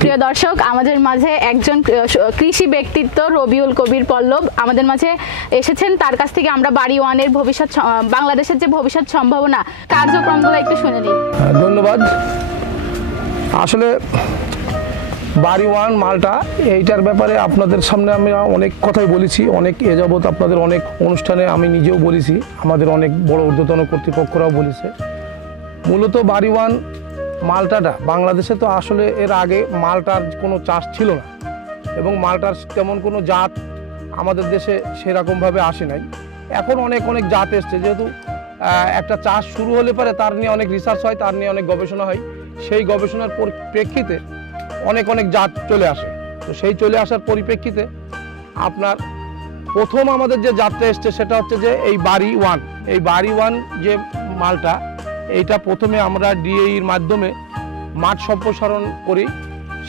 প্রিয় দর্শক, আমাদের মাঝে একজন কৃষি ব্যক্তিত্ব রবিউল কবির পল্লব আমাদের মাঝে এসেছেন। তার কাছ থেকে আমরা বাড়ি ওয়ানের ভবিষ্যৎ, বাংলাদেশের যে ভবিষ্যৎ সম্ভাবনা, কার্যক্রমগুলো একটু শুনে নিই। ধন্যবাদ। আসলে বাড়ি ওয়ান মালটা এইটার ব্যাপারে আপনাদের সামনে আমি অনেক কথাই বলেছি, অনেক এ যাবৎ আপনাদের অনেক অনুষ্ঠানে আমি নিজেও বলেছি, আমাদের অনেক বড় ঊর্ধ্বতন কর্তৃপক্ষরাও বলেছে। মূলত বাড়ি ওয়ান মালটাটা বাংলাদেশে তো আসলে এর আগে মালটার কোনো চাষ ছিল না এবং মালটার তেমন কোনো জাত আমাদের দেশে সেরকমভাবে আসে নাই। এখন অনেক জাত এসছে, যেহেতু একটা চাষ শুরু হলে পরে তার নিয়ে অনেক রিসার্চ হয়, তার নিয়ে অনেক গবেষণা হয়, সেই গবেষণার প্রেক্ষিতে অনেক জাত চলে আসে। তো সেই চলে আসার পরিপ্রেক্ষিতে আপনার প্রথম আমাদের যে জাতটা এসছে সেটা হচ্ছে যে এই বাড়ি ওয়ান। এই বাড়ি ওয়ান যে মালটা, এইটা প্রথমে আমরা ডিএইর মাধ্যমে মাঠ সম্প্রসারণ করি,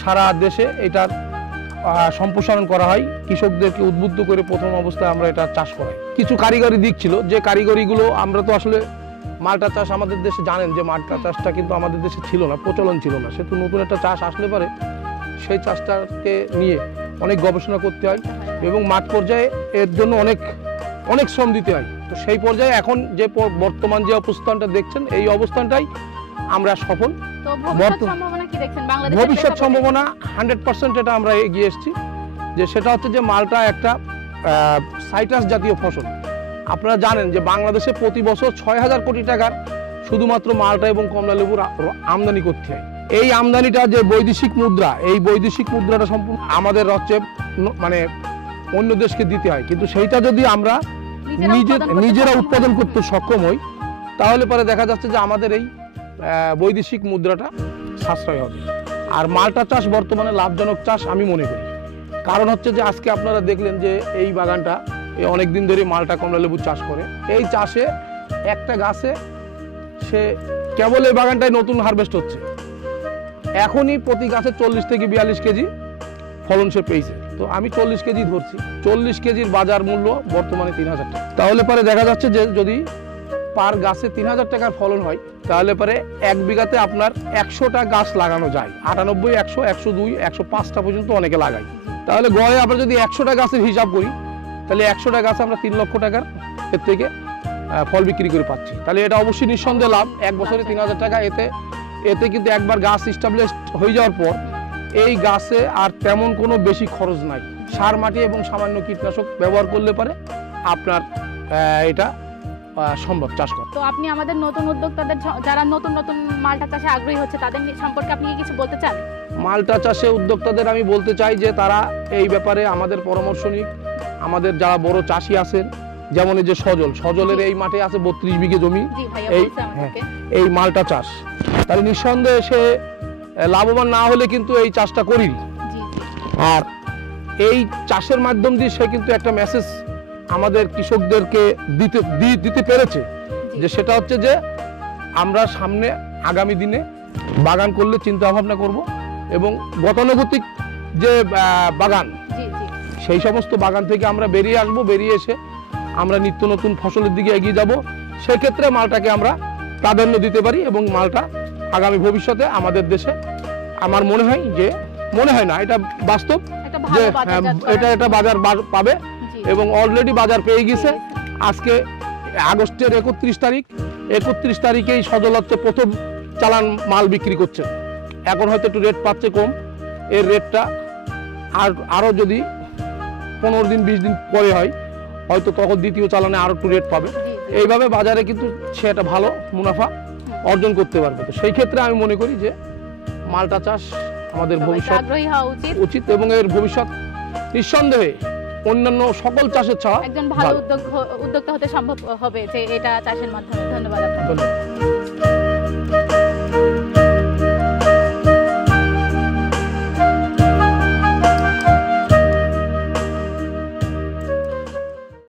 সারা দেশে এটার সম্প্রসারণ করা হয়, কৃষকদেরকে উদ্বুদ্ধ করে প্রথম অবস্থায় আমরা এটা চাষ করাই। কিছু কারিগরি দিক ছিল, যে কারিগরিগুলো আমরা তো আসলে মালটা চাষ আমাদের দেশে জানেন যে মালটা চাষটা কিন্তু আমাদের দেশে ছিল না, প্রচলন ছিল না। সেহেতু নতুন একটা চাষ আসলে পরে সেই চাষটাকে নিয়ে অনেক গবেষণা করতে হয় এবং মাঠ পর্যায়ে এর জন্য অনেক শ্রম দিতে হয়। তো সেই পর্যায়ে এখন যে বর্তমান যে অবস্থানটা দেখছেন, এই অবস্থানটাই আমরা সফল। ভবিষ্যৎ সম্ভাবনা 100% এটা আমরা এগিয়ে এসেছি, যে সেটা হচ্ছে যে মালটা একটা সাইট্রাস জাতীয় ফসল। আপনারা জানেন যে বাংলাদেশে প্রতি বছর 6000 কোটি টাকার শুধুমাত্র মালটা এবং কমলা লেবুর আমদানি করতে হয়। এই আমদানিটা যে বৈদেশিক মুদ্রা, এই বৈদেশিক মুদ্রাটা সম্পূর্ণ আমাদের হচ্ছে মানে অন্য দেশকে দিতে হয়, কিন্তু সেইটা যদি আমরা নিজেরা উৎপাদন করতে সক্ষম হই, তাহলে পরে দেখা যাচ্ছে যে আমাদের এই বৈদেশিক মুদ্রাটা সাশ্রয় হবে। আর মালটা চাষ বর্তমানে লাভজনক চাষ আমি মনে করি। কারণ হচ্ছে যে আজকে আপনারা দেখলেন যে এই বাগানটা অনেক দিন ধরে মালটা কমলা লেবু চাষ করে। এই চাষে একটা গাছে সে কেবল এই বাগানটায় নতুন হারভেস্ট হচ্ছে, এখনই প্রতি গাছে 40 থেকে 42 কেজি ফলন সে পেয়েছে। তো আমি 40 কেজি ধরছি, 40 কেজির বাজার মূল্য বর্তমানে 3000 টাকা। তাহলে পরে দেখা যাচ্ছে যে যদি পার গাছে 3000 টাকার ফলন হয়, তাহলে পরে 1 বিঘাতে আপনার 100টা গাছ লাগানো যায়। 98, 100, 102, 105টা পর্যন্ত অনেকে লাগায়। তাহলে গড়ে আমরা যদি 100টা গাছের হিসাব করি, তাহলে 100টা গাছ আমরা 3 লক্ষ টাকার এর থেকে ফল বিক্রি করে পাচ্ছি। তাহলে এটা অবশ্যই নিঃসন্দেহে লাভ। 1 বছরে 3000 টাকা। এতে কিন্তু একবার গাছ এস্টাবলিশ হয়ে যাওয়ার পর এই গাছে আর তেমন কোনো বেশি খরচ নাই। সার, মাটি এবং সামান্য কীটনাশক ব্যবহার করলে পারে আপনার এটা সম্ভব চাষ করা। তো আপনি আমাদের নতুন উদ্যোক্তাদের, যারা নতুন মালটা চাষে আগ্রহী হচ্ছে, তাদের সম্পর্কে আপনি কি কিছু বলতে চান? মালটা চাষে উদ্যোক্তাদের আমি বলতে চাই যে তারা এই ব্যাপারে আমাদের পরামর্শ নিক। আমাদের যারা বড় চাষি আছেন, যেমন এই যে সজলের এই মাঠে আছে 32 বিঘে জমি এই মালটা চাষ, তাহলে নিঃসন্দেহে সে লাভবান না হলে কিন্তু এই চাষটা করিনি। আর এই চাষের মাধ্যম দিয়ে সে কিন্তু একটা মেসেজ আমাদের কৃষকদেরকে দিতে পেরেছে, যে সেটা হচ্ছে যে আমরা সামনে আগামী দিনে বাগান করলে চিন্তা ভাবনা করব এবং গতানুগতিক যে বাগান, সেই সমস্ত বাগান থেকে আমরা বেরিয়ে আসবো, বেরিয়ে এসে আমরা নিত্য নতুন ফসলের দিকে এগিয়ে যাব। সেক্ষেত্রে মালটাকে আমরা প্রাধান্য দিতে পারি এবং মালটা আগামী ভবিষ্যতে আমাদের দেশে আমার মনে হয় না, এটা বাস্তব যে এটা বাজার পাবে এবং অলরেডি বাজার পেয়ে গেছে। আজকে আগস্টের 31 তারিখেই সজল হচ্ছে প্রথম চালান মাল বিক্রি করছে। এখন হয়তো একটু রেট পাচ্ছে কম, এর রেটটা আরও যদি 15 দিন 20 দিন পরে হয়, হয়তো তখন দ্বিতীয় চালানে আরও একটু রেট পাবে। এইভাবে বাজারে কিন্তু সে একটা ভালো মুনাফা অর্জন করতে পারবে। তো সেই ক্ষেত্রে আমি মনে করি যে মালটা চাষ আমাদের ভবিষ্যৎ উচিত এবং এর ভবিষ্যৎ নিঃসন্দেহে অন্যান্য সকল চাষের ছাড়া একজন ভালো উদ্যোক্তা হতে সম্ভব হবে যে এটা চাষের মাধ্যমে। ধন্যবাদ আপনাকে।